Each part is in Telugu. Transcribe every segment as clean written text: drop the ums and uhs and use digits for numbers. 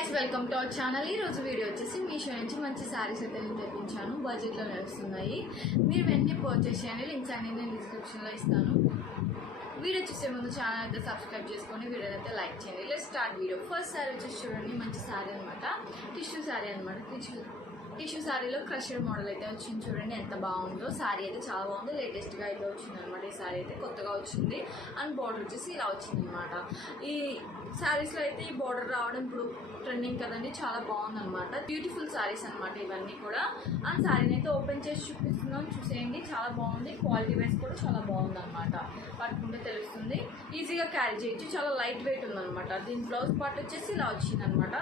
Guys welcome to our channel. ఈ రోజు వీడియో వచ్చేసి మీషో నుంచి మంచి శారీస్ అయితే నేను తెప్పించాను. బడ్జెట్లో నడుస్తున్నాయి. మీరు వెంటనే పర్చేస్ చేయండి. లింక్స్ అన్ని నేను డిస్క్రిప్షన్లో ఇస్తాను. వీడియో చూసే ముందు ఛానల్ అయితే సబ్స్క్రైబ్ చేసుకొని వీడియో అయితే లైక్ చేయండి. Let's start video. First sari వచ్చేసి చూడండి, మంచి శారీ అనమాట. టిష్యూ శారీ అనమాట. టిష్యూ శారీలో క్రషర్ మోడల్ అయితే వచ్చింది. చూడండి ఎంత బాగుందో. శారీ అయితే చాలా బాగుంది. లేటెస్ట్గా అయితే వచ్చింది అనమాట. ఈ శారీ అయితే కొత్తగా వచ్చింది. అండ్ బార్డర్ వచ్చేసి ఇలా వచ్చింది అనమాట. ఈ శారీస్లో అయితే ఈ బార్డర్ రావడం ఇప్పుడు ట్రెండింగ్ కదండి, చాలా బాగుంది అనమాట. బ్యూటిఫుల్ శారీస్ అనమాట ఇవన్నీ కూడా. అండ్ శారీని అయితే ఓపెన్ చేసి చూపిస్తున్నాం, చూసేయండి. చాలా బాగుంది. క్వాలిటీ వైజ్ కూడా చాలా బాగుంది అనమాట. పట్టుకుంటే తెలుస్తుంది. ఈజీగా క్యారీ చేయొచ్చు. చాలా లైట్ వెయిట్ ఉందన్నమాట. దీని బ్లౌజ్ పార్ట్ వచ్చేసి ఇలా వచ్చింది అనమాట.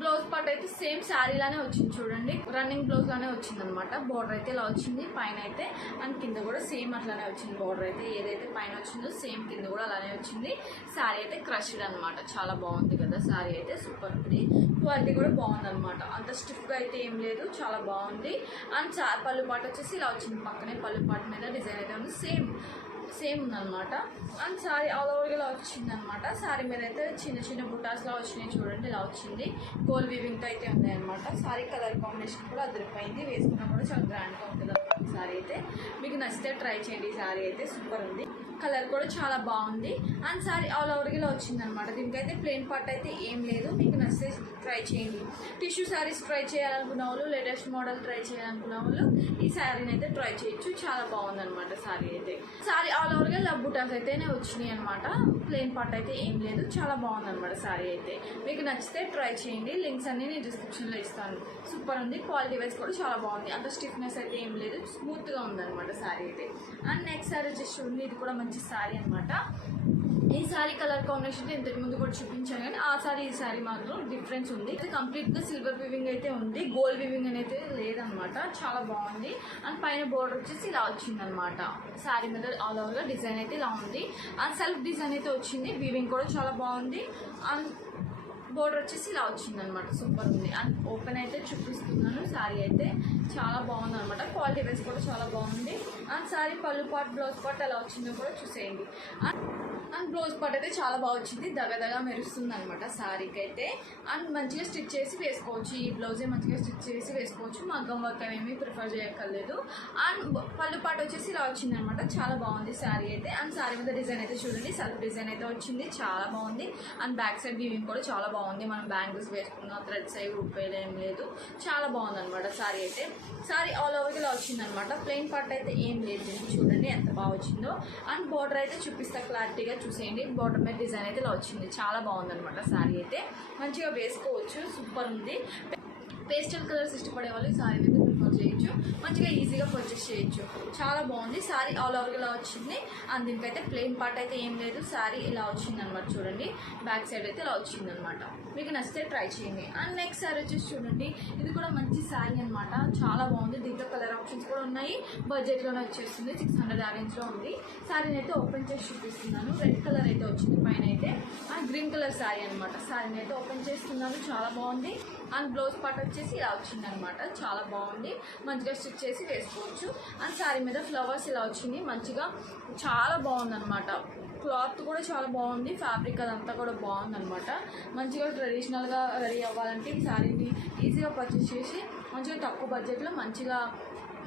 బ్లౌజ్ పార్ట్ అయితే సేమ్ శారీ లానే వచ్చింది. చూడండి రన్నింగ్ బ్లౌజ్ లానే వచ్చింది అనమాట. బార్డర్ అయితే ఇలా వచ్చింది పైన అయితే, అండ్ కింద కూడా సేమ్ అట్లానే వచ్చింది. బార్డర్ అయితే ఏదైతే పైన వచ్చిందో సేమ్ కింద కూడా అలానే వచ్చింది. శారీ అయితే క్రష్డ్ అనమాట. చాలా బాగుంది కదా శారీ అయితే, సూపర్ ఉంది. క్వాలిటీ కూడా బాగుంది అనమాట. అంత స్టిఫ్గా అయితే ఏం లేదు, చాలా బాగుంది. అండ్ పళ్ళు పాట వచ్చేసి ఇలా వచ్చింది. పక్కనే పళ్ళు పాట మీద డిజైన్ అయితే ఉంది. సేమ్ ఉందన్నమాట. అండ్ శారీ ఆల్ ఓవర్గా ఇలా వచ్చింది అనమాట. శారీ మీద అయితే చిన్న చిన్న బుటాస్లా వచ్చినాయి. చూడండి ఇలా వచ్చింది. గోల్డ్ వీవింగ్తో అయితే ఉన్నాయి అనమాట. శారీ కలర్ కాంబినేషన్ కూడా అదిరిపోయింది. వేసుకున్నా కూడా చాలా గ్రాండ్గా ఉంటుంది అనమాట. శారీ అయితే మీకు నచ్చితే ట్రై చేయండి. ఈ శారీ అయితే సూపర్ ఉంది. కలర్ కూడా చాలా బాగుంది. అండ్ శారీ ఆల్ ఓవర్గా ఇలా వచ్చింది అనమాట. దీనికైతే ప్లెయిన్ పార్ట్ అయితే ఏం లేదు. మీకు నచ్చితే ట్రై చేయండి. టిష్యూ శారీస్ ట్రై చేయాలనుకున్న వాళ్ళు, లేటెస్ట్ మోడల్ ట్రై చేయాలనుకున్న వాళ్ళు ఈ శారీని అయితే ట్రై చేయొచ్చు. చాలా బాగుంది అనమాట శారీ అయితే. శారీ ఆల్ ఓవర్గా లవ్ బుటాస్ అయితేనే వచ్చినాయి అనమాట. ప్లెయిన్ పార్ట్ అయితే ఏం లేదు. చాలా బాగుంది అనమాట శారీ అయితే. మీకు నచ్చితే ట్రై చేయండి. లింక్స్ అన్ని నేను డిస్క్రిప్షన్లో ఇస్తాను. సూపర్ ఉంది. క్వాలిటీ వైజ్ కూడా చాలా బాగుంది. అంత స్టిఫ్నెస్ అయితే ఏం లేదు. స్మూత్గా ఉందన్నమాట శారీ అయితే. అండ్ నెక్స్ట్ శారీ వచ్చేసి చూడండి, ఇది కూడా మంచి శారీ అనమాట. ఈ శారీ కలర్ కాంబినేషన్ ఇంతకు ముందు కూడా చూపించాను, కానీ ఆ శారీ ఈ శారీ మాత్రం డిఫరెన్స్ ఉంది. ఇది కంప్లీట్గా సిల్వర్ వివింగ్ అయితే ఉంది. గోల్డ్ వివింగ్ అనేది లేదనమాట. చాలా బాగుంది. అండ్ పైన బోర్డర్ వచ్చేసి ఇలా వచ్చింది అనమాట. శారీ మీద ఆల్ ఓవర్గా డిజైన్ అయితే ఇలా ఉంది. అండ్ సెల్ఫ్ డిజైన్ అయితే వచ్చింది. వివింగ్ కూడా చాలా బాగుంది. అండ్ బోర్డర్ వచ్చేసి ఇలా వచ్చింది అనమాట. సూపర్ ఉంది. అండ్ ఓపెన్ అయితే చూపిస్తున్నాను. శారీ అయితే చాలా బాగుంది అనమాట. క్వాలిటీ వైజ్ కూడా చాలా బాగుంది. అండ్ శారీ పళ్ళు పార్ట్, బ్లౌజ్ పార్ట్ ఎలా వచ్చిందో కూడా చూసేయండి. అండ్ బ్లౌజ్ పార్ట్ అయితే చాలా బాగా వచ్చింది. దగదగా మెరుస్తుంది అనమాట శారీకి అయితే. అండ్ మంచిగా స్టిచ్ చేసి వేసుకోవచ్చు. ఈ బ్లౌజే మంచిగా స్టిచ్ చేసి వేసుకోవచ్చు. మగ్గం వర్క్ ఏమీ ప్రిఫర్ చేయక్కర్లేదు. అండ్ పళ్ళు పార్ట్ వచ్చేసి ఇలా వచ్చింది అనమాట. చాలా బాగుంది శారీ అయితే. అండ్ శారీ మీద డిజైన్ అయితే చూడండి, సెల్ఫ్ డిజైన్ అయితే వచ్చింది. చాలా బాగుంది. అండ్ బ్యాక్ సైడ్ వీవింగ్ కూడా చాలా బాగుంది. మనం బ్యాంగిల్స్ వేసుకున్న థ్రెడ్స్ అవి రూపాయలు ఏం లేదు. చాలా బాగుంది అనమాట శారీ అయితే. శారీ ఆల్ ఓవర్గా ఇలా వచ్చింది అనమాట. ప్లెయిన్ పార్ట్ అయితే ఏం లేదు. చూడండి ఎంత బాగా వచ్చిందో. అండ్ బార్డర్ అయితే చూపిస్తా క్లారిటీగా చూసేయండి. బార్డర్ మీద డిజైన్ అయితే ఇలా వచ్చింది. చాలా బాగుంది అనమాట శారీ అయితే. మంచిగా వేసుకోవచ్చు. సూపర్ ఉంది. పేస్టల్ కలర్స్ ఇష్టపడే వాళ్ళు ఈ శారీ అయితే ప్రిఫర్ చేయొచ్చు. మంచిగా ఈజీగా పర్చేస్ చేయొచ్చు. చాలా బాగుంది. శారీ ఆల్ ఓవర్గా ఇలా వచ్చింది. అండ్ దీనికైతే ప్లెయిన్ పార్ట్ అయితే ఏం లేదు. శారీ ఇలా వచ్చింది అనమాట. చూడండి బ్యాక్ సైడ్ అయితే ఇలా వచ్చింది అనమాట. మీకు నచ్చితే ట్రై చేయండి. అండ్ నెక్స్ట్ శారీ వచ్చేసి చూడండి, ఇది కూడా మంచి శారీ అనమాట. చాలా బాగుంది. దీంట్లో కలర్ ఆప్షన్స్ కూడా ఉన్నాయి. బడ్జెట్లోనే వచ్చేస్తుంది. 600 ఆ రేంజ్లో ఉంది. శారీని అయితే ఓపెన్ చేసి చూపిస్తున్నాను. రెడ్ కలర్ అయితే వచ్చింది పైన అయితే. అండ్ గ్రీన్ కలర్ శారీ అనమాట. శారీని అయితే ఓపెన్ చేస్తున్నాను. చాలా బాగుంది. అండ్ బ్లౌజ్ పార్ట్ వచ్చేసి ఇలా వచ్చింది అనమాట. చాలా బాగుంది. మంచిగా స్టిచ్ చేసి వేసుకోవచ్చు. అండ్ శారీ మీద ఫ్లవర్స్ ఇలా వచ్చింది. మంచిగా చాలా బాగుంది అనమాట. క్లాత్ కూడా చాలా బాగుంది. ఫ్యాబ్రిక్ అదంతా కూడా బాగుంది అనమాట. మంచిగా ట్రెడిషనల్గా రెడీ అవ్వాలంటే ఈ శారీని ఈజీగా పర్చేస్ చేసి మంచిగా తక్కువ బడ్జెట్లో మంచిగా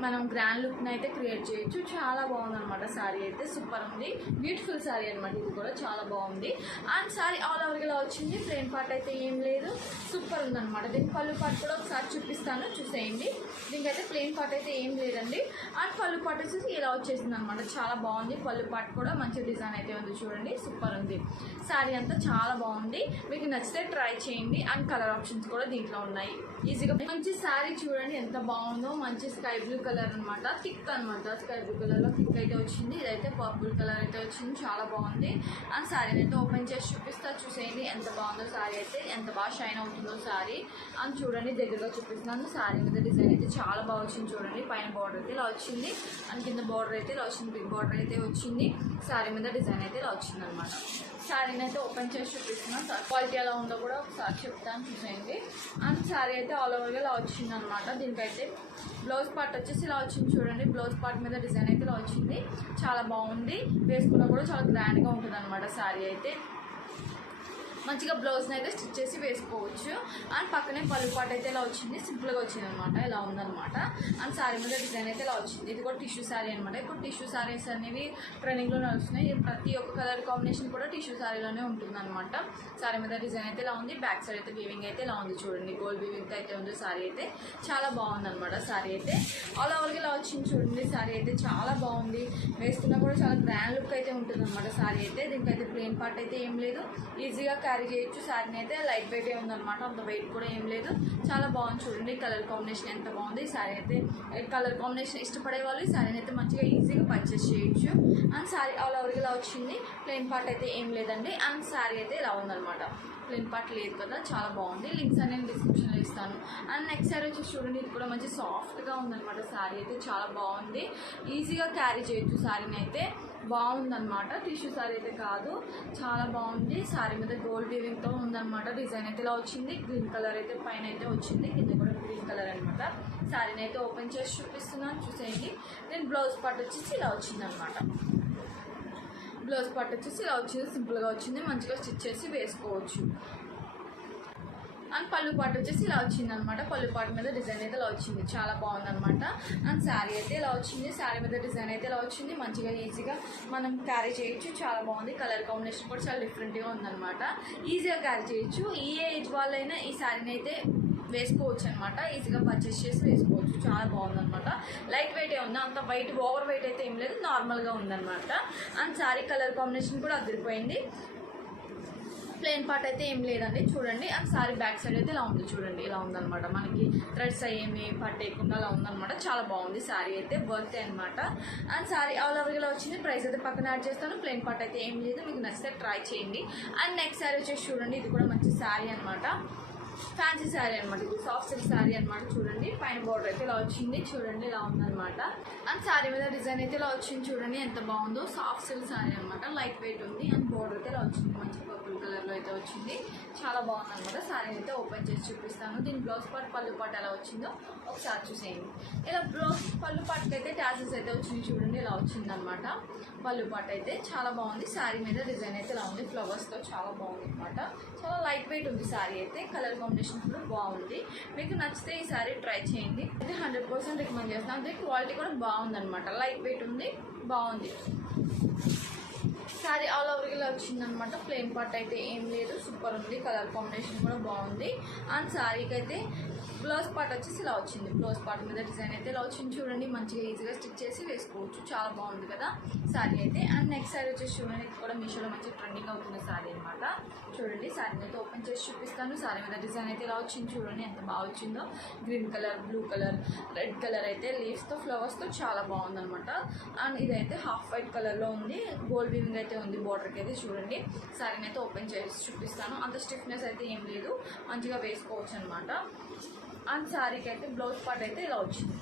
మనం గ్రాండ్ లుక్ని అయితే క్రియేట్ చేయొచ్చు. చాలా బాగుంది అనమాట శారీ అయితే. సూపర్ ఉంది. బ్యూటిఫుల్ శారీ అనమాట. ఇది కూడా చాలా బాగుంది. అండ్ శారీ ఆల్ ఓవర్గా ఇలా వచ్చింది. ప్లెయిన్ పార్ట్ అయితే ఏం లేదు. సూపర్ ఉందన్నమాట. దీనికి పళ్ళు పార్ట్ కూడా ఒకసారి చూపిస్తాను, చూసేయండి. దీనికైతే ప్లెయిన్ పార్ట్ అయితే ఏం లేదండి. అండ్ పళ్ళు పార్ట్ వచ్చేసి ఇలా వచ్చేసింది అనమాట. చాలా బాగుంది. పళ్ళు పార్ట్ కూడా మంచి డిజైన్ అయితే ఉంది. చూడండి సూపర్ ఉంది. శారీ అంతా చాలా బాగుంది. మీకు నచ్చితే ట్రై చేయండి. అండ్ కలర్ ఆప్షన్స్ కూడా దీంట్లో ఉన్నాయి. ఈజీగా మంచి శారీ చూడండి ఎంత బాగుందో. మంచి స్కై బ్లూ కలర్ అనమాట. థిక్ అనమాట. స్కై బ్లూ కలర్లో థిక్ అయితే వచ్చింది. ఇదైతే పర్పుల్ కలర్ అయితే వచ్చింది. చాలా బాగుంది. అండ్ శారీని అయితే ఓపెన్ చేసి చూపిస్తా, చూసేయండి ఎంత బాగుందో శారీ అయితే. ఎంత బాగా షైన్ అవుతుందో శారీ. అండ్ చూడండి దగ్గరగా చూపిస్తున్నాను. శారీ మీద డిజైన్ అయితే చాలా బాగా వచ్చింది. చూడండి పైన బార్డర్ అయితే ఇలా వచ్చింది. అండ్ కింద బార్డర్ అయితే ఇలా వచ్చింది. బిగ్ బార్డర్ అయితే వచ్చింది. శారీ మీద డిజైన్ అయితే ఇలా వచ్చింది అనమాట. శారీని అయితే ఓపెన్ చేసి చూపిస్తున్నాను. క్వాలిటీ ఎలా ఉందో కూడా ఒకసారి చెప్తాను, చూసేయండి. అండ్ శారీ అయితే ఆల్ ఓవర్గా ఇలా వచ్చింది అనమాట. దీనికైతే బ్లౌజ్ పార్ట్ వచ్చేసి ఇలా వచ్చింది. చూడండి బ్లౌజ్ పార్ట్ మీద డిజైన్ అయితే ఇలా వచ్చింది. చాలా బాగుంది. వేసుకున్నా కూడా చాలా గ్రాండ్గా ఉంటుంది అనమాట శారీ అయితే. మంచిగా బ్లౌజ్ని అయితే స్టిచ్ చేసి వేసుకోవచ్చు. అండ్ పక్కనే పళ్ళు పాటు అయితే ఇలా వచ్చింది, సింపుల్గా వచ్చింది అనమాట, ఇలా ఉందన్నమాట. అండ్ శారీ మీద డిజైన్ అయితే ఇలా వచ్చింది. ఇది కూడా టిష్యూ శారీ అనమాట. ఇప్పుడు టిష్యూ శారీస్ అనేవి ట్రెండింగ్లో నడుస్తున్నాయి. ప్రతి ఒక్క కలర్ కాంబినేషన్ కూడా టిష్యూ శారీలోనే ఉంటుంది అనమాట. శారీ మీద డిజైన్ అయితే ఇలా ఉంది, బ్యాక్ సైడ్ అయితే వీవింగ్ అయితే ఇలా ఉంది చూడండి, గోల్డ్ వీవింగ్ అయితే ఉంది. శారీ అయితే చాలా బాగుంది అనమాట. శారీ అయితే ఆల్ ఓవర్గా ఇలా వచ్చింది చూడండి. శారీ అయితే చాలా బాగుంది, వేసుకున్నా కూడా చాలా గ్రాండ్ లుక్ అయితే ఉంటుంది అనమాట. శారీ అయితే దీనికైతే ప్లెయిన్ పార్ట్ అయితే ఏం లేదు, ఈజీగా క్యారీ చేయొచ్చు. శారీని అయితే లైట్ వెయిట్ ఉందన్నమాట, అంత వెయిట్ కూడా ఏం లేదు. చాలా బాగుంది చూడండి, కలర్ కాంబినేషన్ ఎంత బాగుంది. శారీ అయితే కలర్ కాంబినేషన్ ఇష్టపడే వాళ్ళు ఈ శారీని అయితే మంచిగా ఈజీగా పర్చేస్ చేయొచ్చు. అండ్ శారీ ఆల్ ఓవర్గా ఇలా వచ్చింది, ప్లెయిన్ పార్ట్ అయితే ఏం లేదండి. అండ్ శారీ అయితే ఇలా ఉందన్నమాట, ప్లెయిన్ పార్ట్ లేదు కదా, చాలా బాగుంది. లింక్స్ అనేది డిస్క్రిప్షన్లో ఇస్తాను. అండ్ నెక్స్ట్ శారీ వచ్చి చూడండి, ఇది కూడా మంచి సాఫ్ట్గా ఉందన్నమాట. శారీ అయితే చాలా బాగుంది, ఈజీగా క్యారీ చేయొచ్చు. శారీని అయితే బాగుందన్నమాట, టిష్యూ శారీ అయితే కాదు, చాలా బాగుంది. శారీ మీద గోల్డ్ వీవింగ్తో ఉందన్నమాట. డిజైన్ అయితే ఇలా వచ్చింది, గ్రీన్ కలర్ అయితే పైన అయితే వచ్చింది, కింద కూడా గ్రీన్ కలర్ అనమాట. శారీని అయితే ఓపెన్ చేసి చూపిస్తున్నాను, చూసేయండి. నేను బ్లౌజ్ పార్ట్ వచ్చేసి ఇలా వచ్చిందనమాట. బ్లౌజ్ పార్ట్ వచ్చేసి ఇలా వచ్చింది, సింపుల్గా వచ్చింది, మంచిగా స్టిచ్ చేసి వేసుకోవచ్చు. అండ్ పళ్ళు పాటు వచ్చేసి ఇలా వచ్చింది అనమాట. పళ్ళు పాటు మీద డిజైన్ అయితే ఇలా వచ్చింది, చాలా బాగుంది అనమాట. అండ్ శారీ అయితే ఇలా వచ్చింది, శారీ మీద డిజైన్ అయితే ఇలా వచ్చింది, మంచిగా ఈజీగా మనం క్యారీ చేయొచ్చు. చాలా బాగుంది, కలర్ కాంబినేషన్ కూడా చాలా డిఫరెంట్గా ఉందన్నమాట. ఈజీగా క్యారీ చేయొచ్చు, ఏ ఏజ్ వాళ్ళైనా ఈ శారీని అయితే వేసుకోవచ్చు అనమాట. ఈజీగా పర్చేస్ చేసి వేసుకోవచ్చు, చాలా బాగుందన్నమాట. లైట్ వెయిట్ ఉంది, అంత వెయిట్ ఓవర్ వెయిట్ అయితే ఏం లేదు, నార్మల్గా ఉందన్నమాట. అండ్ శారీ కలర్ కాంబినేషన్ కూడా అదిరిపోయింది, ప్లెయిన్ పార్ట్ అయితే ఏం లేదండి చూడండి. అండ్ సారీ బ్యాక్ సైడ్ అయితే ఇలా ఉంది చూడండి, ఇలా ఉందన్నమాట. మనకి థ్రెడ్స్ ఏమి పట్టేయకుండా అలా ఉందన్నమాట, చాలా బాగుంది. శారీ అయితే వర్త్ అనమాట. అండ్ శారీ ఆల్ ఓవర్ ఇలా వచ్చింది, ప్రైస్ అయితే పక్కన యాడ్ చేస్తాను. ప్లెయిన్ పార్ట్ అయితే ఏం లేదు, మీకు నచ్చితే ట్రై చేయండి. అండ్ నెక్స్ట్ శారీ వచ్చేసి చూడండి, ఇది కూడా మంచి శారీ అనమాట, ఫ్యాన్సీ శారీ అనమాట. ఇది సాఫ్ట్ సిల్క్ శారీ అనమాట. చూడండి పైన బోర్డర్ అయితే ఇలా వచ్చింది, చూడండి ఇలా ఉందన్నమాట. అండ్ శారీ మీద డిజైన్ అయితే ఇలా వచ్చింది చూడండి, ఎంత బాగుందో. సాఫ్ట్ సిల్క్ శారీ అనమాట, లైట్ వెయిట్ ఉంది. అండ్ బోర్డర్ అయితే ఇలా వచ్చింది, మంచి పర్పుల్ కలర్లో అయితే వచ్చింది, చాలా బాగుంది అనమాట. శారీ అయితే ఓపెన్ చేసి చూపిస్తాను. దీని బ్లౌజ్ పార్ట్ పళ్ళు పార్ట్ ఎలా వచ్చిందో ఒకసారి చూసేయండి. ఇలా బ్లౌజ్ పళ్ళు పార్ట్కి అయితే టాసెస్ అయితే వచ్చింది చూడండి, ఇలా వచ్చింది అనమాట. పళ్ళు పార్ట్ అయితే చాలా బాగుంది. శారీ మీద డిజైన్ అయితే ఇలా ఉంది, ఫ్లవర్స్తో చాలా బాగుంది అనమాట. చాలా లైట్ వెయిట్ ఉంది శారీ అయితే, కలర్ కాంబినేషన్ కూడా బాగుంది. మీకు నచ్చితే ఈ శారీ ట్రై చేయండి, అయితే 100% రికమెండ్ చేస్తాను. అంటే క్వాలిటీ కూడా బాగుందన్నమాట, లైట్ వెయిట్ ఉంది, బాగుంది. శారీ ఆల్ ఓవర్ ఇలా వచ్చిందనమాట. ప్లెయిన్ పార్ట్ అయితే ఏం లేదు, సూపర్ ఉంది, కలర్ కాంబినేషన్ కూడా బాగుంది. అండ్ శారీకి అయితే బ్లౌజ్ పార్ట్ వచ్చేసి ఇలా వచ్చింది, బ్లౌజ్ పార్ట్ మీద డిజైన్ అయితే ఇలా వచ్చింది చూడండి, మంచిగా ఈజీగా స్టిచ్ చేసి వేసుకోవచ్చు, చాలా బాగుంది కదా శారీ అయితే. అండ్ నెక్స్ట్ శారీ వచ్చేసి చూడండి, ఇది కూడా మీషోలో మంచిగా ట్రెండింగ్ అవుతున్న శారీ అనమాట. చూడండి శారీని అయితే ఓపెన్ చేసి చూపిస్తాను. శారీ మీద డిజైన్ అయితే ఇలా వచ్చింది చూడండి, ఎంత బాగా వచ్చిందో. Green colour, blue colour, red colour అయితే లీవ్స్తో ఫ్లవర్స్తో చాలా బాగుందనమాట. అండ్ ఇదైతే హాఫ్ వైట్ కలర్లో ఉంది, గోల్డ్ వీవింగ్ అయితే ఉంది బోర్డర్కి అయితే. చూడండి శారీని అయితే ఓపెన్ చేసి చూపిస్తాను, అంత స్టిఫ్నెస్ అయితే ఏం లేదు, మంచిగా వేసుకోవచ్చు అనమాట. అండ్ శారీకి అయితే బ్లౌజ్ పార్ట్ అయితే ఇలా వచ్చింది,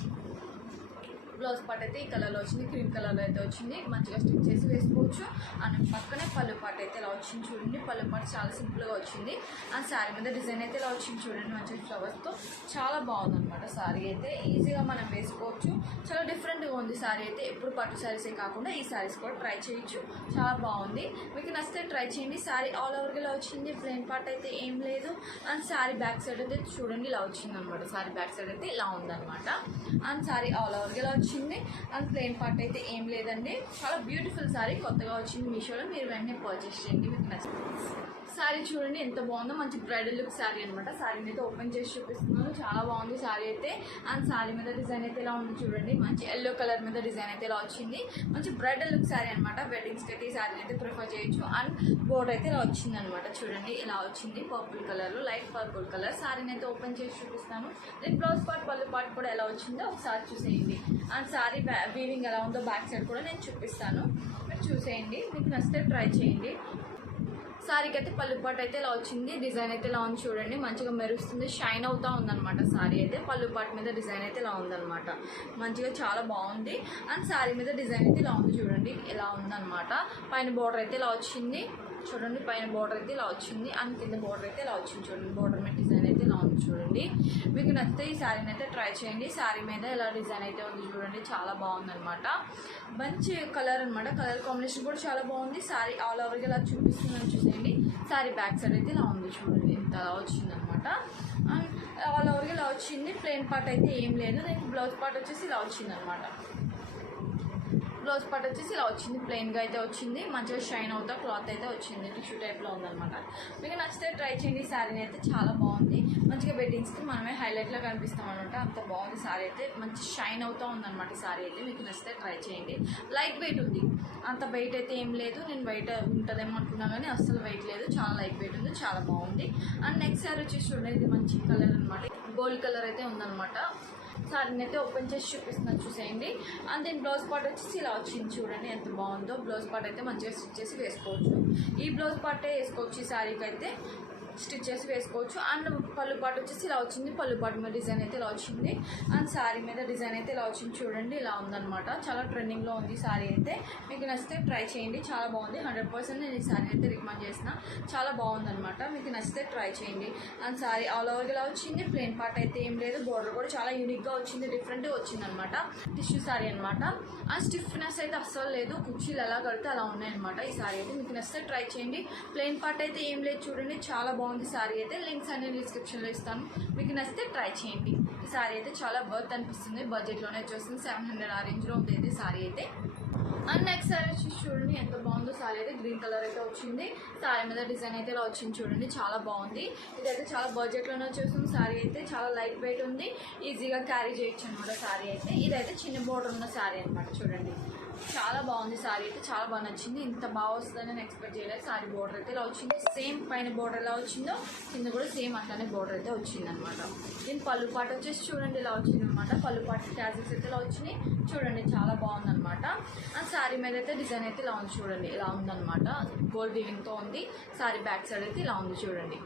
బ్లౌజ్ పార్ట్ అయితే ఈ కలర్లో వచ్చింది, క్రీమ్ కలర్లో అయితే వచ్చింది, మంచిగా స్టిచ్ చేసి వేసుకోవచ్చు. అండ్ పక్కనే పళ్ళు పార్ట్ అయితే ఇలా వచ్చింది చూడండి, పళ్ళు పార్ట్ చాలా సింపుల్గా వచ్చింది. అండ్ శారీ మీద డిజైన్ అయితే ఇలా వచ్చింది చూడండి, మంచిగా ఫ్లవర్స్తో చాలా బాగుందన్నమాట. శారీ అయితే ఈజీగా మనం వేసుకోవచ్చు, చాలా డిఫరెంట్గా ఉంది శారీ అయితే. ఎప్పుడు పట్టు శారీసే కాకుండా ఈ శారీస్ కూడా ట్రై చేయొచ్చు, చాలా బాగుంది. మీకు నచ్చితే ట్రై చేయండి. శారీ ఆల్ ఓవర్గా ఇలా వచ్చింది, ప్లెయిన్ పార్ట్ అయితే ఏం లేదు. అండ్ శారీ బ్యాక్ సైడ్ అయితే చూడండి ఇలా వచ్చింది అనమాట, శారీ బ్యాక్ సైడ్ అయితే ఇలా ఉందన్నమాట. అండ్ శారీ ఆల్ ఓవర్గా ఇలా వచ్చింది. అండ్ ప్లెయిన్ పార్ట్ అయితే ఏం లేదండి, చాలా బ్యూటిఫుల్ శారీ, కొత్తగా వచ్చింది మీషోలో, మీరు వెంటనే పర్చేస్ చేయండి, మీకు నచ్చింది. శారీ చూడండి ఎంత బాగుందో, మంచి బ్రైడల్ లుక్ శారీ అనమాట. శారీని అయితే ఓపెన్ చేసి చూపిస్తున్నాను, చాలా బాగుంది శారీ అయితే. అండ్ శారీ మీద డిజైన్ అయితే ఇలా ఉంది చూడండి, మంచి ఎల్లో కలర్ మీద డిజైన్ అయితే ఇలా వచ్చింది, మంచి బ్రైడల్ లుక్ శారీ అనమాట. వెడ్డింగ్స్కి అయితే ఈ శారీని అయితే ప్రిఫర్ చేయొచ్చు. అండ్ బోర్డర్ అయితే ఇలా వచ్చింది అనమాట, చూడండి ఇలా వచ్చింది, purple colour, light purple colour. శారీని అయితే ఓపెన్ చేసి చూపిస్తాను. దీని బ్లౌజ్ పార్ట్ పళ్ళు పార్ట్ కూడా ఎలా వచ్చిందో ఒకసారి చూసేయండి. అండ్ శారీ వీవింగ్ ఎలా ఉందో బ్యాక్ సైడ్ కూడా నేను చూపిస్తాను, మీరు చూసేయండి, మీకు నచ్చితే ట్రై చేయండి. శారీకి అయితే పళ్ళు పాటు అయితే ఇలా వచ్చింది, డిజైన్ అయితే ఇలా ఉంది చూడండి, మంచిగా మెరుస్తుంది, షైన్ అవుతా ఉందన్నమాట. శారీ అయితే పళ్ళు పాటు మీద డిజైన్ అయితే ఇలా ఉందన్నమాట, మంచిగా చాలా బాగుంది. అండ్ శారీ మీద డిజైన్ అయితే ఇలా ఉంది చూడండి, ఇలా ఉందన్నమాట. పైన బోర్డర్ అయితే ఇలా వచ్చింది చూడండి, పైన బోర్డర్ అయితే ఇలా వచ్చింది. అండ్ కింద బోర్డర్ అయితే ఇలా వచ్చింది చూడండి, బోర్డర్ మీద డిజైన్ అయితే ఇలా ఉంది చూడండి. మీకు నచ్చితే ఈ శారీని అయితే ట్రై చేయండి. శారీ మీద ఇలా డిజైన్ అయితే ఉంది చూడండి, చాలా బాగుందన్నమాట, మంచి కలర్ అనమాట, కలర్ కాంబినేషన్ కూడా చాలా బాగుంది. శారీ ఆల్ ఓవర్గా ఇలా చూపిస్తుందని చూసేయండి. శారీ బ్యాక్ సైడ్ అయితే ఇలా ఉంది చూడండి, ఇంత అలా వచ్చిందనమాట. అండ్ ఆల్ ఓవర్గా ఇలా వచ్చింది. ప్లెయిన్ పార్ట్ అయితే ఏం లేదు. దీనికి బ్లౌజ్ పార్ట్ వచ్చేసి ఇలా వచ్చిందనమాట. బ్లౌజ్ పార్ట్ వచ్చేసి ఇలా వచ్చింది, ప్లెయిన్గా అయితే వచ్చింది. మంచిగా షైన్ అవుతా క్లాత్ అయితే వచ్చింది, టిష్యూ టైప్లో ఉందన్నమాట. మీకు నచ్చితే ట్రై చేయండి. ఈ శారీని అయితే చాలా బాగుంది. మంచిగా వెడ్డింగ్స్కి మనమే హైలైట్లో కనిపిస్తాం అనమాట. అంత బాగుంది శారీ అయితే, మంచి షైన్ అవుతూ ఉందన్నమాట. ఈ శారీ అయితే మీకు నచ్చితే ట్రై చేయండి. లైట్ వెయిట్ ఉంది, అంత వెయిట్ అయితే ఏం లేదు. నేను వెయిట్ ఉంటుందేమో అనుకున్నా కానీ అస్సలు వెయిట్ లేదు, చాలా లైట్ వెయిట్ ఉంది, చాలా బాగుంది. అండ్ నెక్స్ట్ శారీ వచ్చేసి చూడండి, ఇది మంచి కలర్ అనమాట, గోల్డ్ కలర్ అయితే ఉందన్నమాట. శారీని అయితే ఓపెన్ చేసి చూపిస్తున్నాను, చూసేయండి. అండ్ దీని బ్లౌజ్ పార్ట్ వచ్చేసి ఇలా వచ్చింది చూడండి, ఎంత బాగుందో. బ్లౌజ్ పార్ట్ అయితే మంచిగా స్టిచ్ చేసి వేసుకోవచ్చు. ఈ బ్లౌజ్ పార్టే వేసుకోవచ్చు ఈ శారీకి అయితే, స్టిచ్ చేసి వేసుకోవచ్చు. అండ్ పళ్ళు పాటు వచ్చేసి ఇలా వచ్చింది, పళ్ళు పాటు మీద డిజైన్ అయితే ఇలా వచ్చింది. అండ్ శారీ మీద డిజైన్ అయితే ఇలా వచ్చింది చూడండి, ఇలా ఉందన్నమాట. చాలా ట్రెండింగ్లో ఉంది ఈ శారీ అయితే. మీకు నచ్చితే ట్రై చేయండి, చాలా బాగుంది. 100% నేను ఈ శారీ అయితే రికమెండ్ చేసిన, చాలా బాగుందన్నమాట. మీకు నచ్చితే ట్రై చేయండి. అండ్ శారీ ఆల్ ఓవర్ ఇలా వచ్చింది, ప్లెయిన్ పార్ట్ అయితే ఏం లేదు. బోర్డర్ కూడా చాలా యూనిక్గా వచ్చింది, డిఫరెంట్గా వచ్చిందనమాట. టిష్యూ శారీ అనమాట. అండ్ స్టిఫ్నెస్ అయితే అస్సలు లేదు, కుర్చీలు ఎలా కడితే అలా ఉన్నాయన్నమాట. ఈ శారీ అయితే మీకు నచ్చితే ట్రై చేయండి. ప్లెయిన్ పార్ట్ అయితే ఏం లేదు చూడండి, చాలా బాగుంది శారీ అయితే. లింక్స్ అన్ని డిస్క్రిప్షన్లో ఇస్తాను, మీకు నచ్చితే ట్రై చేయండి. ఈ శారీ అయితే చాలా వర్త్ అనిపిస్తుంది, బడ్జెట్లోనే వచ్చేస్తుంది. 700 ఆ రేంజ్లో ఉంటుంది శారీ అయితే. అండ్ నెక్స్ట్ శారీ వచ్చి చూడండి, ఎంత బాగుందో శారీ అయితే. గ్రీన్ కలర్ అయితే వచ్చింది, శారీ మీద డిజైన్ అయితే ఇలా వచ్చింది చూడండి, చాలా బాగుంది. ఇదైతే చాలా బడ్జెట్లోనే వచ్చేస్తుంది శారీ అయితే. చాలా లైట్ వెయిట్ ఉంది, ఈజీగా క్యారీ చేయొచ్చు అనమాట శారీ అయితే. ఇదైతే చిన్న బోర్డర్ ఉన్న శారీ అనమాట చూడండి, చాలా బాగుంది శారీ అయితే, చాలా బాగా నచ్చింది. ఇంత బాగా వస్తుందని నేను ఎక్స్పెక్ట్ చేయలేదు. శారీ బోర్డర్ అయితే ఇలా వచ్చింది, సేమ్ పైన బోర్డర్ ఎలా వచ్చిందో కింద కూడా సేమ్ అట్లానే బోర్డర్ అయితే వచ్చింది అనమాట. దీని పళ్ళు పాటు వచ్చేసి చూడండి ఇలా వచ్చింది అనమాట. పళ్ళు పాటు ట్యాజెస్ అయితే ఇలా వచ్చినాయి చూడండి, చాలా బాగుందన్నమాట. అండ్ శారీ మీద అయితే డిజైన్ అయితే ఇలా ఉంది చూడండి, ఇలా ఉందన్నమాట. గోల్డ్ వీవింగ్తో ఉంది. శారీ బ్యాక్ సైడ్ అయితే ఇలా ఉంది చూడండి.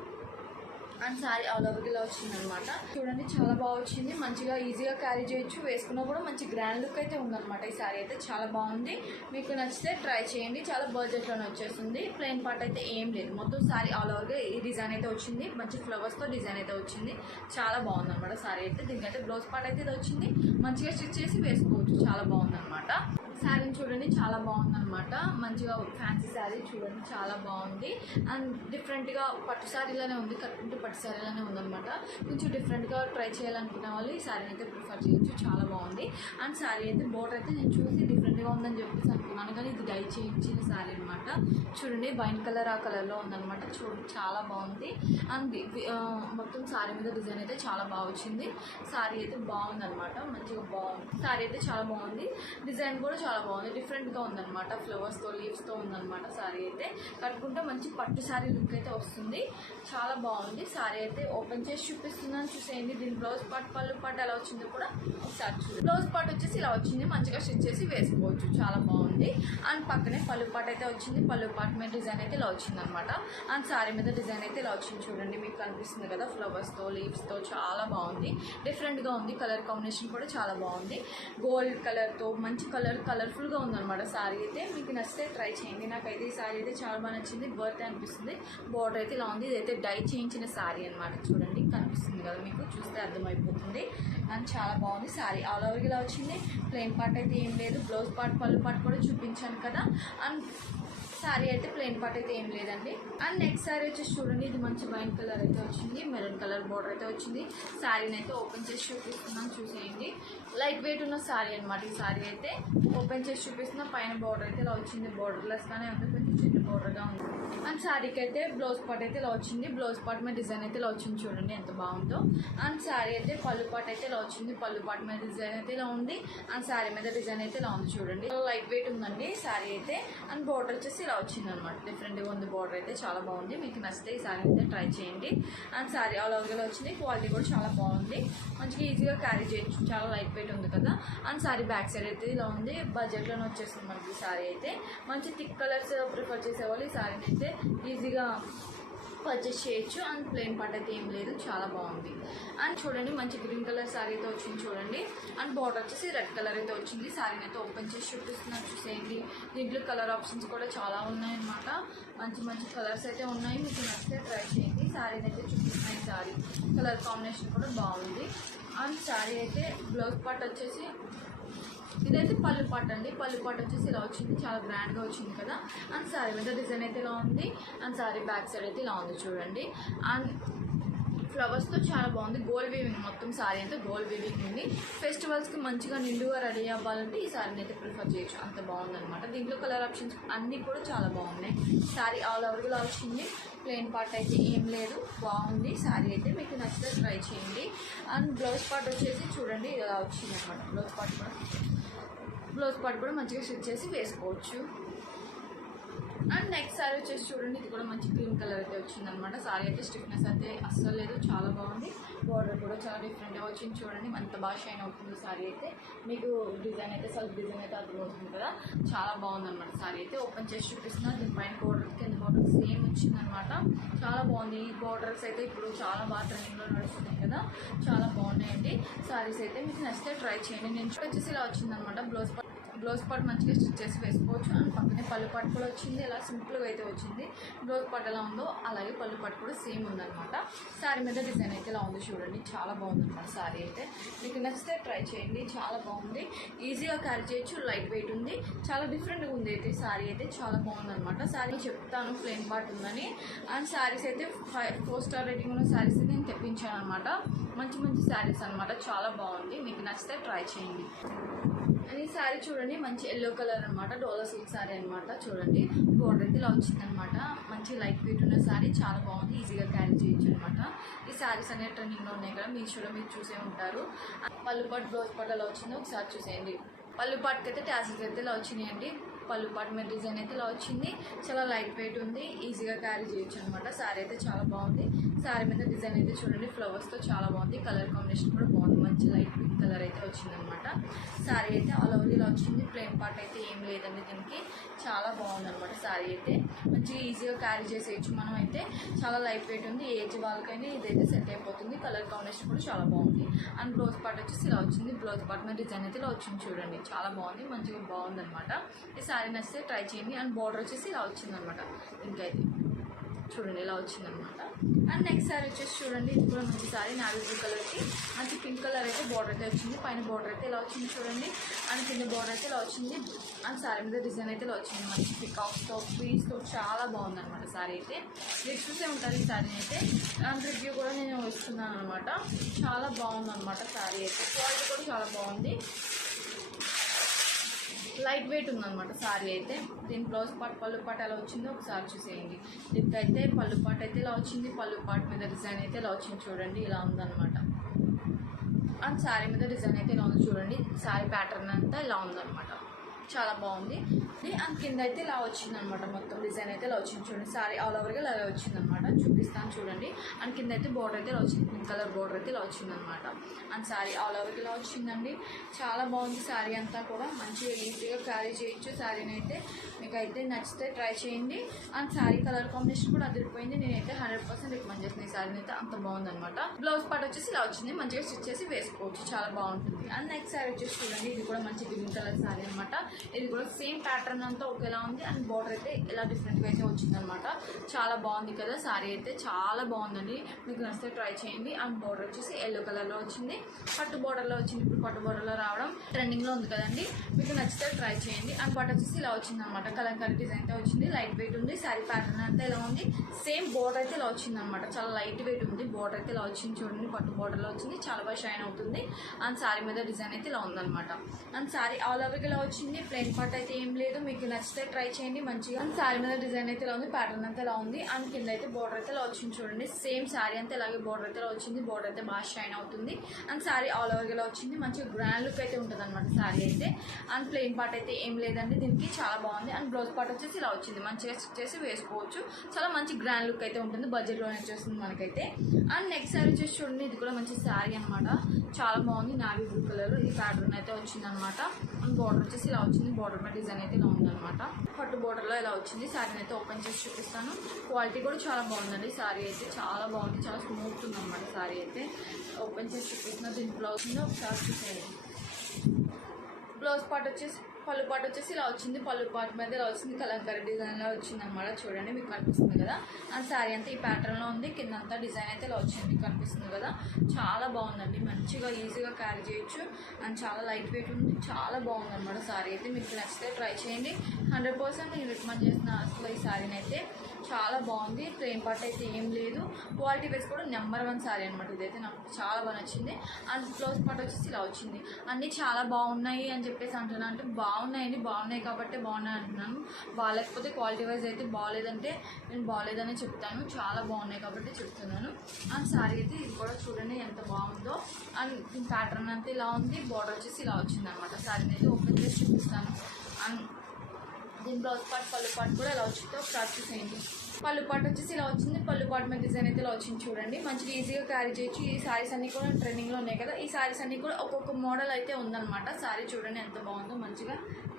అండ్ శారీ ఆల్ ఓవర్కి ఇలా వచ్చిందనమాట చూడండి, చాలా బాగా వచ్చింది. మంచిగా ఈజీగా క్యారీ చేయొచ్చు, వేసుకున్నా కూడా మంచి గ్రాండ్ లుక్ అయితే ఉందన్నమాట. ఈ శారీ అయితే చాలా బాగుంది, మీకు నచ్చితే ట్రై చేయండి. చాలా బడ్జెట్లోనే వచ్చేస్తుంది. ప్లెయిన్ పార్ట్ అయితే ఏం లేదు, మొత్తం శారీ ఆల్ ఓవర్గా ఈ డిజైన్ అయితే వచ్చింది. మంచి ఫ్లవర్స్తో డిజైన్ అయితే వచ్చింది, చాలా బాగుందన్నమాట శారీ అయితే. దీనికైతే బ్లౌజ్ పార్ట్ అయితే ఇది వచ్చింది, మంచిగా స్టిచ్ చేసి వేసుకోవచ్చు, చాలా బాగుందన్నమాట. శారీని చూడండి, చాలా బాగుందన్నమాట. మంచిగా ఫ్యాన్సీ శారీ చూడండి, చాలా బాగుంది. అండ్ డిఫరెంట్గా పట్టు శారీలోనే ఉంది, కట్టుకుంటే పట్టు శారీలోనే ఉందన్నమాట. కొంచెం డిఫరెంట్గా ట్రై చేయాలనుకునే వాళ్ళు ఈ శారీని అయితే ప్రిఫర్ చేయొచ్చు, చాలా బాగుంది. అండ్ శారీ అయితే బోర్డర్ అయితే నేను చూసి డిఫరెంట్గా ఉందని చెప్పేసి అనుకున్నాను, కానీ ఇది డై చేయించిన శారీ అనమాట. చూడండి వైన్ కలర్ ఆ కలర్లో ఉందన్నమాట. చూడండి చాలా బాగుంది. అండ్ మొత్తం శారీ మీద డిజైన్ అయితే చాలా బాగా వచ్చింది. శారీ అయితే బాగుందన్నమాట, మంచిగా బాగుంది. శారీ అయితే చాలా బాగుంది, డిజైన్ కూడా చాలా బాగుంది, డిఫరెంట్గా ఉందన్నమాట. ఫ్లవర్స్తో లీవ్స్తో ఉందన్నమాట శారీ అయితే. కట్టుకుంటే మంచి పట్టు శారీ లుక్ అయితే వస్తుంది, చాలా బాగుంది. శారీ అయితే ఓపెన్ చేసి చూపిస్తున్నాను, చూసేయండి. దీని బ్లౌజ్ పార్ట్ పళ్ళు పార్ట్ ఎలా వచ్చిందో కూడా ఒకసారి చూడండి. బ్లౌజ్ పార్ట్ వచ్చేసి ఇలా వచ్చింది, మంచిగా స్టిచ్ చేసి వేసుకోవచ్చు, చాలా బాగుంది. అండ్ పక్కనే పళ్ళు పార్ట్ అయితే వచ్చింది, పళ్ళు పార్ట్ మీద డిజైన్ అయితే ఇలా వచ్చిందనమాట. అండ్ శారీ మీద డిజైన్ అయితే ఇలా వచ్చింది చూడండి, మీకు కనిపిస్తుంది కదా, ఫ్లవర్స్తో లీవ్స్తో చాలా బాగుంది, డిఫరెంట్గా ఉంది. కలర్ కాంబినేషన్ కూడా చాలా బాగుంది, గోల్డ్ కలర్తో మంచి కలర్ఫుల్గా ఉందన్నమాట శారీ అయితే. మీకు నచ్చితే ట్రై చేయండి. నాకైతే ఈ శారీ అయితే చాలా బాగా నచ్చింది, వర్త్ అనిపిస్తుంది. బోర్డర్ అయితే ఇలా ఉంది, ఇదైతే డై చేయించిన శారీ అనమాట. చూడండి కనిపిస్తుంది కదా, మీకు చూస్తే అర్థమైపోతుంది. అండ్ చాలా బాగుంది శారీ, ఆల్ ఓవర్కి ఇలా వచ్చింది. ప్లెయిన్ పార్ట్ అయితే ఏం లేదు, బ్లౌజ్ పార్ట్ పళ్ళు పార్ట్ కూడా చూపించాను కదా. అండ్ శారీ అయితే ప్లెయిన్ పార్ట్ అయితే ఏం లేదండి. అండ్ నెక్స్ట్ శారీ వచ్చేసి చూడండి, ఇది మంచి వైన్ కలర్ అయితే వచ్చింది, మెరూన్ కలర్ బోర్డర్ అయితే వచ్చింది. శారీని అయితే ఓపెన్ చేసి చూపిస్తున్నాను, చూసేయండి. లైట్ వెయిట్ ఉన్న శారీ అనమాట. ఈ శారీ అయితే ఓపెన్ చేసి చూపిస్తున్నా, పైన బోర్డర్ అయితే ఇలా వచ్చింది, బోర్డర్లెస్గానే ఉంది, కొంచెం చిన్న బోర్డర్గా ఉంది. అండ్ శారీకి అయితే బ్లౌజ్ పార్ట్ అయితే ఇలా వచ్చింది, బ్లౌజ్ పార్ట్ మీద డిజైన్ అయితే ఇలా వచ్చింది చూడండి, ఎంత బాగుందో. అండ్ శారీ అయితే పళ్ళు పార్ట్ అయితే ఇలా వచ్చింది, పళ్ళు పార్ట్ మీద డిజైన్ అయితే ఇలా ఉంది. అండ్ శారీ మీద డిజైన్ అయితే ఇలా ఉంది చూడండి, లైట్ వెయిట్ ఉందండి శారీ అయితే. అండ్ బోర్డర్ వచ్చేసి ఇలా వచ్చింది అనమాట, డిఫరెంట్గా ఉంది బోర్డర్ అయితే, చాలా బాగుంది. మీకు నచ్చితే ఈ శారీ అయితే ట్రై చేయండి. అండ్ శారీ ఆల్ ఓవర్గా వచ్చింది, క్వాలిటీ కూడా చాలా బాగుంది, మంచిగా ఈజీగా క్యారీ చేయొచ్చు, చాలా లైట్ వెయిట్ ఉంది కదా. అండ్ శారీ బ్యాక్ సైడ్ అయితే ఇలా ఉంది, బడ్జెట్లోనే వచ్చేస్తుంది మనకి శారీ అయితే. మంచి థిక్ కలర్స్ ప్రిఫర్ చేసేవాళ్ళు ఈ శారీని అయితే ఈజీగా పర్చేస్ చేయొచ్చు. అండ్ ప్లెయిన్ పార్ట్ అయితే ఏం లేదు, చాలా బాగుంది. అండ్ చూడండి మంచి గ్రీన్ కలర్ శారీ అయితే వచ్చింది చూడండి. అండ్ బార్డర్ వచ్చేసి రెడ్ కలర్ అయితే వచ్చింది. శారీని అయితే ఓపెన్ చేసి చూపిస్తున్నాను, చూసేయండి. దీంట్లో కలర్ ఆప్షన్స్ కూడా చాలా ఉన్నాయన్నమాట, మంచి మంచి కలర్స్ అయితే ఉన్నాయి. మీకు నచ్చితే ట్రై చేయండి. శారీని అయితే చూపిస్తున్నాయి, శారీ కలర్ కాంబినేషన్ కూడా బాగుంది. అండ్ శారీ అయితే బ్లౌజ్ పార్ట్ వచ్చేసి ఇదైతే పళ్ళు పాట అండి. పళ్ళు పాట వచ్చేసి ఇలా వచ్చింది, చాలా గ్రాండ్గా వచ్చింది కదా. అండ్ సారీ మీద డిజైన్ అయితే ఇలా ఉంది. అండ్ సారీ బ్యాక్ సైడ్ అయితే ఇలా ఉంది చూడండి. అండ్ ఫ్లవర్స్తో చాలా బాగుంది. గోల్డ్ వీవింగ్, మొత్తం సారీ అయితే గోల్డ్ వీవింగ్ ఉంది. ఫెస్టివల్స్కి మంచిగా నిండుగా రెడీ అవ్వాలంటే ఈ సారీని అయితే ప్రిఫర్ చేయొచ్చు, అంత బాగుందన్నమాట. దీంట్లో కలర్ ఆప్షన్స్ అన్నీ కూడా చాలా బాగున్నాయి. సారీ ఆల్ ఓవర్గా వచ్చింది, ప్లెయిన్ పార్ట్ అయితే ఏం లేదు, బాగుంది. సారీ అయితే మీకు నచ్చితే ట్రై చేయండి. అండ్ బ్లౌజ్ పార్ట్ వచ్చేసి చూడండి ఇలా వచ్చింది అనమాట. బ్లౌజ్ పార్ట్ కూడా మంచిగా స్టిచ్ చేసి వేసుకోవచ్చు. అండ్ నెక్స్ట్ సారీ వచ్చేసి చూడండి, ఇది కూడా మంచి క్రీమ్ కలర్ అయితే వచ్చిందనమాట. సారీ అయితే స్టిఫ్నెస్ అయితే అస్సలు లేదు, చాలా బాగుంది. బార్డర్ కూడా చాలా డిఫరెంట్గా వచ్చింది చూడండి, అంత బాగా షైన్ అవుతుంది సారీ అయితే. మీకు డిజైన్ అయితే సెల్ఫ్ డిజైన్ అయితే అర్థమవుతుంది కదా, చాలా బాగుందన్నమాట. సారీ అయితే ఓపెన్ చేసి చూపిస్తున్నా. దీనిపైన బార్డర్ కింద బార్డర్ సేమ్ వచ్చిందనమాట, చాలా బాగుంది. ఈ బార్డర్స్ అయితే ఇప్పుడు చాలా బాగా ట్రెండింగ్లో నడుస్తున్నాయి కదా, చాలా బాగున్నాయండి. సారీస్ అయితే మీకు నచ్చితే ట్రై చేయండి. నేను వచ్చేసి ఇలా వచ్చిందనమాట. బ్లౌజ్ పార్ట్ మంచిగా స్టిచ్ చేసి వేసుకోవచ్చు. అండ్ పక్కనే పళ్ళు పాటు కూడా వచ్చింది, ఇలా సింపుల్గా అయితే వచ్చింది. బ్లౌజ్ పార్ట్ ఎలా ఉందో అలాగే పళ్ళు పాటు కూడా సేమ్ ఉందన్నమాట. శారీ మీద డిజైన్ అయితే ఇలా ఉంది చూడండి, చాలా బాగుందన్నమాట. శారీ అయితే మీకు నచ్చితే ట్రై చేయండి, చాలా బాగుంది. ఈజీగా క్యారీ చేయొచ్చు, లైట్ వెయిట్ ఉంది, చాలా డిఫరెంట్గా ఉంది. అయితే శారీ అయితే చాలా బాగుందన్నమాట. శారీ చెప్తాను ప్లెయిన్ పార్ట్ ఉందని. అండ్ శారీస్ అయితే 4 స్టార్ రేటింగ్ ఉన్న శారీస్ అయితే నేను తెప్పించాను అనమాట. మంచి మంచి శారీస్ అనమాట, చాలా బాగుంది. మీకు నచ్చితే ట్రై చేయండి. ఈ శారీ చూడండి, మంచి ఎల్లో కలర్ అనమాట, డోలా సిల్క్ శారీ అనమాట. చూడండి బోర్డర్ అయితే ఇలా వచ్చిందనమాట. మంచి లైట్ వెయిట్ ఉన్న శారీ, చాలా బాగుంది, ఈజీగా క్యారీ చేయొచ్చు అనమాట. ఈ శారీస్ అనేవి ట్రెండింగ్లో ఉన్నాయి కదా, మీషోలో మీరు చూసే ఉంటారు. పళ్ళు పాటు బ్లౌజ్ పాటు ఎలా వచ్చిందో ఒకసారి చూసేయండి. పళ్ళు పాటుకి అయితే ట్యాసిల్స్ అయితే ఇలా వచ్చినాయండి. పళ్ళు పాటు మీద డిజైన్ అయితే ఇలా వచ్చింది, చాలా లైట్ వెయిట్ ఉంది, ఈజీగా క్యారీ చేయొచ్చు అనమాట. శారీ అయితే చాలా బాగుంది. శారీ మీద డిజైన్ అయితే చూడండి, ఫ్లవర్స్తో చాలా బాగుంది. కలర్ కాంబినేషన్ కూడా బాగుంది, మంచి లైట్ పింక్ కలర్ అయితే వచ్చిందనమాట. శారీ అయితే ఆల్ ఓవర్ ఇలా వచ్చింది. ప్లెయిన్ పార్ట్ అయితే ఏం లేదండి దీనికి, చాలా బాగుందన్నమాట. శారీ అయితే మంచిగా ఈజీగా క్యారీ చేసేయచ్చు మనం అయితే, చాలా లైట్ వెయిట్ ఉంది. ఏజ్ వాళ్ళకైనా ఇదైతే సెట్ అయిపోతుంది. కలర్ కాంబినేషన్ కూడా చాలా బాగుంది. అండ్ బ్లౌజ్ పార్ట్ వచ్చేసి ఇలా వచ్చింది. బ్లౌజ్ పార్ట్ మీద డిజైన్ అయితే ఇలా వచ్చింది చూడండి, చాలా బాగుంది, మంచిగా బాగుందన్నమాట. ఈ శారీ నచ్చితే ట్రై చేయండి. అండ్ బార్డర్ వచ్చేసి ఇలా వచ్చిందనమాట, ఇంకైతే చూడండి ఇలా వచ్చిందనమాట. అండ్ నెక్స్ట్ శారీ వచ్చేసి చూడండి, ఇది కూడా మంచి శారీ, నావీ బ్లూ కలర్కి మంచి పింక్ కలర్ అయితే బార్డర్ అయితే వచ్చింది. పైన బార్డర్ అయితే ఇలా వచ్చింది చూడండి, అండ్ కింద బార్డర్ అయితే ఇలా వచ్చింది. అండ్ శారీ మీద డిజైన్ అయితే ఇలా వచ్చింది, మంచి పికాక్స్తో పీస్తో చాలా బాగుందన్నమాట. శారీ అయితే మీరు చూసే ఉంటారు ఈ శారీ అయితే. అండ్ రివ్యూ కూడా నేను ఇస్తున్నాను అనమాట, చాలా బాగుందన్నమాట. శారీ అయితే క్వాలిటీ కూడా చాలా బాగుంది, లైట్ వెయిట్ ఉందన్నమాట శారీ అయితే. దీని బ్లౌజ్ పార్ట్ పళ్ళు పాటు ఎలా వచ్చిందో ఒకసారి చూసేయండి. దీనికైతే పళ్ళు పాటు అయితే ఇలా వచ్చింది. పళ్ళు పాటు మీద డిజైన్ అయితే ఇలా వచ్చింది చూడండి, ఇలా ఉందన్నమాట. అండ్ శారీ మీద డిజైన్ అయితే ఇలా ఉంది చూడండి, శారీ ప్యాటర్న్ అంతా ఇలా ఉందన్నమాట, చాలా బాగుంది. అండ్ కింద అయితే ఇలా వచ్చిందనమాట, మొత్తం డిజైన్ అయితే ఇలా వచ్చింది చూడండి. శారీ ఆల్ ఓవర్గా ఇలా వచ్చిందనమాట, చూపిస్తాను చూడండి. అండ్ కింద అయితే బోర్డర్ అయితే ఇలా వచ్చింది, పింక్ కలర్ బోర్డర్ అయితే ఇలా వచ్చిందనమాట. అండ్ శారీ ఆల్ ఓవర్గా ఇలా వచ్చిందండి, చాలా బాగుంది. శారీ అంతా కూడా మంచిగా ఈజీగా క్యారీ చేయొచ్చు. శారీని అయితే మీకు అయితే నచ్చితే ట్రై చేయండి. అండ్ శారీ కలర్ కాంబినేషన్ కూడా అదిరిపోయింది, నేనైతే 100% రికమెండ్ చేస్తున్నాను ఈ శారీని అయితే, అంత బాగుందనమాట. బ్లౌజ్ పార్ట్ వచ్చేసి ఇలా వచ్చింది, మంచిగా స్టిచ్ చేసి వేసుకోవచ్చు, చాలా బాగుంటుంది. అండ్ నెక్స్ట్ శారీ వచ్చేసి చూడండి, ఇది కూడా మంచి గ్రీన్ కలర్ శారీ అనమాట. ఇది కూడా సేమ్ ప్యాటర్న్ అంతా ఒకేలా ఉంది. అండ్ బార్డర్ అయితే ఇలా డిఫరెంట్గా అయితే వచ్చిందనమాట, చాలా బాగుంది కదా. శారీ అయితే చాలా బాగుందండి, మీకు నచ్చితే ట్రై చేయండి. అండ్ బార్డర్ వచ్చేసి ఎల్లో కలర్లో వచ్చింది, పట్టు బార్డర్లో వచ్చింది. ఇప్పుడు పట్టు బార్డర్లో రావడం ట్రెండింగ్లో ఉంది కదండి, మీకు నచ్చితే ట్రై చేయండి. అండ్ పట్టు వచ్చేసి ఇలా వచ్చిందనమాట, కలంకారీ డిజైన్ అయితే వచ్చింది, లైట్ వెయిట్ ఉంది. శారీ ప్యాటర్న్ అంతా ఇలా ఉంది, సేమ్ బార్డర్ అయితే ఇలా వచ్చిందనమాట, చాలా లైట్ వెయిట్ ఉంది. బార్డర్ అయితే ఇలా వచ్చింది చూడండి, పట్టు బార్డర్లో వచ్చింది, చాలా బాగా షైన్ అవుతుంది. అండ్ శారీ మీద డిజైన్ అయితే ఇలా ఉందన్నమాట. అండ్ శారీ ఆల్ ఓవర్గా ఇలా వచ్చింది, ప్లెయిన్ పార్ట్ అయితే ఏం లేదు, మీకు నచ్చితే ట్రై చేయండి మంచిగా. అండ్ శారీ మీద డిజైన్ అయితే ఇలా ఉంది, ప్యాటర్న్ అంతా ఇలా ఉంది. అండ్ కింద అయితే బార్డర్ అయితే ఇలా వచ్చింది చూడండి, సేమ్ శారీ అంతా ఇలాగే బార్డర్ అయితే ఇలా వచ్చింది. బార్డర్ అయితే బాగా షైన్ అవుతుంది. అండ్ శారీ ఆల్ ఓవర్గా ఇలా వచ్చింది, మంచిగా గ్రాండ్ లుక్ అయితే ఉంటుంది అనమాట శారీ అయితే. అండ్ ప్లెయిన్ పార్ట్ అయితే ఏం లేదండి దీనికి, చాలా బాగుంది. అండ్ బ్లౌజ్ పార్ట్ వచ్చేసి ఇలా వచ్చింది, మంచిగా స్టిచ్ చేసి వేసుకోవచ్చు, చాలా మంచి గ్రాండ్ లుక్ అయితే ఉంటుంది, బడ్జెట్లో వచ్చేస్తుంది మనకైతే. అండ్ నెక్స్ట్ శారీ వచ్చేసి చూడండి, ఇది కూడా మంచి శారీ అనమాట, చాలా బాగుంది, నావీ బ్లూ కలర్. ఇది ప్యాటర్న్ అయితే వచ్చింది అనమాట. అండ్ బార్డర్ వచ్చేసి ఇలా వచ్చింది, బార్డర్ మీద డిజైన్ అయితే ఇలా ఉందన్నమాట, పట్టు బార్డర్లో ఇలా వచ్చింది. శారీని అయితే ఓపెన్ చేసి చూపిస్తాను, క్వాలిటీ కూడా చాలా బాగుందండి. శారీ అయితే చాలా బాగుంది, చాలా స్మూత్ ఉందన్నమాట. శారీ అయితే ఓపెన్ చేసి చూపిస్తున్నా, దీని బ్లౌజ్ ఒకసారి చూసేయండి. బ్లౌజ్ పార్ట్ వచ్చేసి పళ్ళు పాటు వచ్చేసి ఇలా వచ్చింది. పళ్ళు పాటు మీద ఇలా వచ్చింది, కలంకారీ డిజైన్లో వచ్చింది అనమాట. చూడండి మీకు కనిపిస్తుంది కదా. అండ్ శారీ అంతా ఈ ప్యాటర్న్లో ఉంది. కింద అంతా డిజైన్ అయితే ఇలా వచ్చింది, మీకు కనిపిస్తుంది కదా. చాలా బాగుందండి, మంచిగా ఈజీగా క్యారీ చేయొచ్చు. అండ్ చాలా లైట్ వెయిట్ ఉంది, చాలా బాగుంది అనమాట శారీ అయితే. మీకు నచ్చితే ట్రై చేయండి. 100% నేను రికమెండ్ చేసిన అసలు ఈ శారీని అయితే. చాలా బాగుంది. ప్లెయిన్ పార్ట్ అయితే ఏం లేదు. క్వాలిటీ వైజ్ కూడా నెంబర్ 1 శారీ అనమాట. ఇదైతే నాకు చాలా బాగా నచ్చింది. అండ్ బ్లౌజ్ పార్ట్ వచ్చేసి ఇలా వచ్చింది. అన్నీ చాలా బాగున్నాయి అని చెప్పేసి అంటున్నాను, అంటే బాగున్నాయి కాబట్టి బాగున్నాయి అంటున్నాను. బాగాలేకపోతే క్వాలిటీ వైజ్ అయితే బాగాలేదంటే నేను బాగాలేదని చెప్తాను. చాలా బాగున్నాయి కాబట్టి చెప్తున్నాను. అండ్ శారీ అయితే ఇది కూడా చూడండి ఎంత బాగుందో. అండ్ ప్యాటర్న్ అంతా ఇలా ఉంది. బార్డర్ వచ్చేసి ఇలా వచ్చింది అనమాట. శారీని అయితే ఓపెన్ చేసి చూపిస్తాను. అండ్ దీని బ్లౌజ్ పార్ట్ పళ్ళు పార్ట్ కూడా ఇలా వచ్చిందో స్టార్ట్ చేసేయండి. పళ్ళు పార్ట్ వచ్చేసి ఇలా వచ్చింది. పళ్ళు పార్ట్ మీద డిజైన్ అయితే ఇలా వచ్చింది చూడండి. మంచిగా ఈజీగా క్యారీ చేయొచ్చు. ఈ శారీస్ అన్నీ కూడా ట్రెండింగ్లో ఉన్నాయి కదా. ఈ శారీస్ అన్నీ కూడా ఒక్కొక్క మోడల్ అయితే ఉందన్నమాట. శారీ చూడండి ఎంత బాగుందో.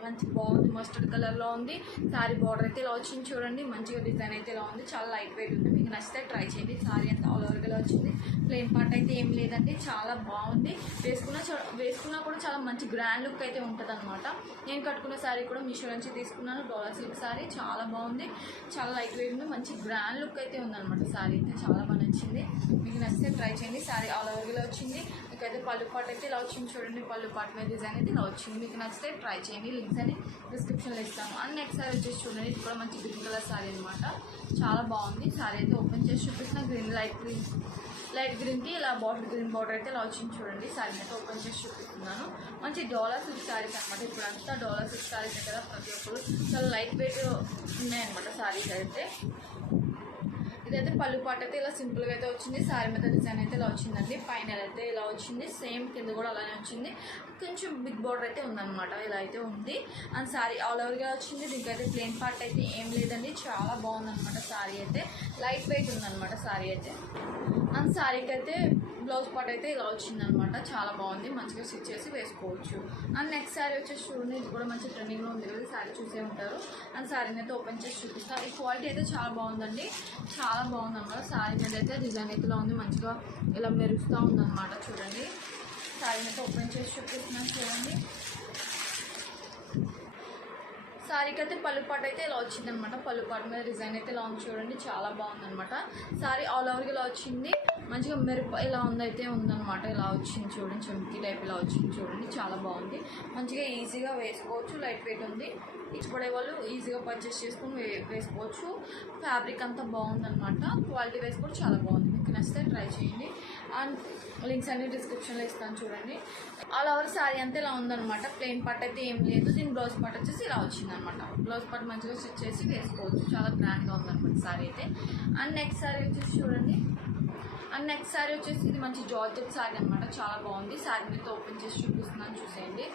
మంచి బాగుంది. మస్టర్డ్ కలర్లో ఉంది. శారీ బార్డర్ అయితే ఇలా వచ్చింది చూడండి. మంచిగా డిజైన్ అయితే ఇలా ఉంది. చాలా లైట్ వెయిట్ ఉంది. మీకు నచ్చితే ట్రై చేయండి. శారీ అంతా ఆల్ ఓవర్గా ఇలా వచ్చింది. ప్లెయిన్ పార్ట్ అయితే ఏం లేదండి, చాలా బాగుంది. వేసుకున్నా కూడా చాలా మంచి గ్రాండ్ లుక్ అయితే ఉంటుంది అనమాట. నేను కట్టుకున్న శారీ కూడా మీషో నుంచి తీసుకున్నాను. డోలా సిల్క్ శారీ చాలా బాగుంది. చాలా లైట్ వెయిట్ ఉంది. మంచి గ్రాండ్ లుక్ అయితే ఉందన్నమాట. శారీ అయితే చాలా బాగా నచ్చింది. మీకు నచ్చితే ట్రై చేయండి. శారీ ఆల్ ఓవర్గా వచ్చింది. మీకైతే పళ్ళు పాటు అయితే ఇలా వచ్చింది చూడండి. పళ్ళు పాటు మీద డిజైన్ అయితే ఇలా వచ్చింది. మీకు నచ్చితే ట్రై చేయండి. లింక్స్ అని డిస్క్రిప్షన్లో ఇస్తాను. అండ్ నెక్స్ట్ శారీ వచ్చేసి చూడండి. ఇది కూడా మంచి గ్రీన్ కలర్ శారీ అనమాట. చాలా బాగుంది. శారీ అయితే ఓపెన్ చేసి చూపిస్తున్న లైట్ గ్రీన్కి ఇలా బాటిల్ గ్రీన్ బార్డర్ అయితే ఇలా వచ్చింది చూడండి. శారీ అయితే ఓపెన్ చేసి చూపిస్తున్నాను. మంచి డోలా సిల్క్ శారీస్ అనమాట. ఇప్పుడు అంతా డోలా సిల్క్ శారీస్ కదా, ప్రతి ఒక్కరు చాలా లైట్ వెయిట్ ఉన్నాయన్నమాట శారీస్ అయితే. ఇదైతే పళ్ళు పాటు అయితే ఇలా సింపుల్గా అయితే వచ్చింది. శారీ మీద డిజైన్ అయితే ఇలా వచ్చిందండి. పైన అయితే ఇలా వచ్చింది. సేమ్ కింద కూడా అలానే వచ్చింది. కొంచెం బిగ్ బార్డర్ అయితే ఉందన్నమాట. ఇలా అయితే ఉంది. అండ్ శారీ ఆల్ ఓవర్గా వచ్చింది. దీనికైతే ప్లెయిన్ పార్ట్ అయితే ఏం లేదండి. చాలా బాగుందన్నమాట. శారీ అయితే లైట్ వెయిట్ ఉందన్నమాట శారీ అయితే. అండ్ శారీకి అయితే బ్లౌజ్ పార్ట్ అయితే ఇలా వచ్చిందనమాట. చాలా బాగుంది. మంచిగా స్టిచ్ చేసి వేసుకోవచ్చు. అండ్ నెక్స్ట్ శారీ వచ్చేసి చూడండి. ఇది కూడా మంచి ట్రెండింగ్లో ఉంది కదా. శారీ చూసే ఉంటారు. అండ్ శారీని అయితే ఓపెన్ చేసి చూపిస్తాను. ఈ క్వాలిటీ అయితే చాలా బాగుందండి. చాలా బాగుందన్నమాట. శారీ మీద అయితే డిజైన్ అయితే ఇలా ఉంది. మంచిగా ఇలా మెరుస్తూ ఉందన్నమాట. చూడండి శారీని అయితే ఓపెన్ చేసి చూపిస్తున్నాను చూడండి. శారీకి అయితే పళ్ళు పాటు అయితే ఇలా వచ్చిందనమాట. పళ్ళు పాటు మీద డిజైన్ అయితే ఇలా ఉంది చూడండి. చాలా బాగుందనమాట. శారీ ఆల్ ఓవర్గా ఇలా వచ్చింది. మంచిగా మెరుపు ఇలా ఉందైతే ఉందన్నమాట. ఇలా వచ్చింది చూడండి. చెంకి టైప్ ఇలా వచ్చింది చూడండి. చాలా బాగుంది. మంచిగా ఈజీగా వేసుకోవచ్చు. లైట్ వెయిట్ ఉంది. ఇష్టపడే వాళ్ళు ఈజీగా పర్చేస్ చేసుకుని వేసుకోవచ్చు. ఫ్యాబ్రిక్ అంతా బాగుందన్నమాట. క్వాలిటీ వైజ్ కూడా చాలా బాగుంది. మీకు నచ్చితే ట్రై చేయండి. అండ్ లింక్స్ అన్ని డిస్క్రిప్షన్లో ఇస్తాను చూడండి. ఆల్ ఓవర్ శారీ అంతా ఇలా ఉందన్నమాట. ప్లెయిన్ పార్ట్ అయితే ఏం లేదు. దీని బ్లౌజ్ పార్ట్ వచ్చేసి ఇలా వచ్చిందనమాట. బ్లౌజ్ పార్ట్ మంచిగా స్టిచ్ చేసి వేసుకోవచ్చు. చాలా గ్రాండ్గా ఉందన్నమాట శారీ అయితే. అండ్ నెక్స్ట్ శారీ వచ్చేసి చూడండి. అండ్ నెక్స్ట్ శారీ వచ్చేసి ఇది మంచి జార్జెట్ శారీ అనమాట. చాలా బాగుంది. శారీ మీద ఓపెన్ చేసి చూపిస్తున్నాను చూసేయండి.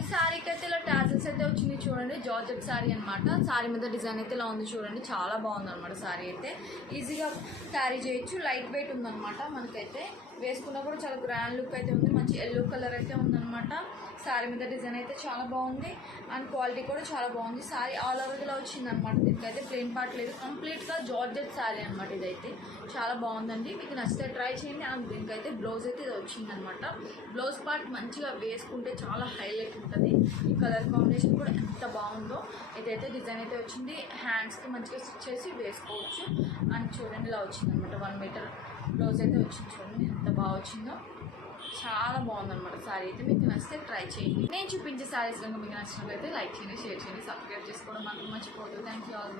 ఈ శారీకి అయితే ఇలా టాజల్స్ అయితే వచ్చింది చూడండి. జార్జెట్ శారీ అనమాట. శారీ మీద డిజైన్ అయితే ఇలా ఉంది చూడండి. చాలా బాగుంది అనమాట. శారీ అయితే ఈజీగా క్యారీ చేయొచ్చు. లైట్ వెయిట్ ఉందన్నమాట. మనకైతే వేసుకున్నా కూడా చాలా గ్రాండ్ లుక్ అయితే ఉంది. మంచి ఎల్లో కలర్ అయితే ఉందన్నమాట. శారీ మీద డిజైన్ అయితే చాలా బాగుంది. అండ్ క్వాలిటీ కూడా చాలా బాగుంది. శారీ ఆల్ ఓవర్గా వచ్చిందనమాట. దీనికైతే ప్లెయిన్ పార్ట్ లేదు. కంప్లీట్గా జార్జెట్ శారీ అనమాట. ఇదైతే చాలా బాగుందండి. మీకు నచ్చితే ట్రై చేయండి. అండ్ దీనికైతే బ్లౌజ్ అయితే ఇది వచ్చిందనమాట. బ్లౌజ్ పార్ట్ మంచిగా వేసుకుంటే చాలా హైలైట్ ఉంటుంది. ఈ కలర్ కాంబినేషన్ కూడా ఎంత బాగుందో. ఇదైతే డిజైన్ అయితే వచ్చింది. హ్యాండ్స్కి మంచిగా స్టిచ్ చేసి వేసుకోవచ్చు. అండ్ చూడండి ఇలా వచ్చిందనమాట. 1 మీటర్ బ్లౌజ్ అయితే వచ్చింది చూడండి. ఎంత బాగా వచ్చిందో. చాలా బాగుందన్నమాట శారీ అయితే. మీకు నచ్చితే ట్రై చేయండి. నేను చూపించే శారీస్ కనుక మీకు నచ్చినట్లయితే లైక్ చేయండి, షేర్ చేయండి, సబ్స్క్రైబ్ చేసుకోవడం మాత్రం మర్చిపోవద్దు. Thank you all.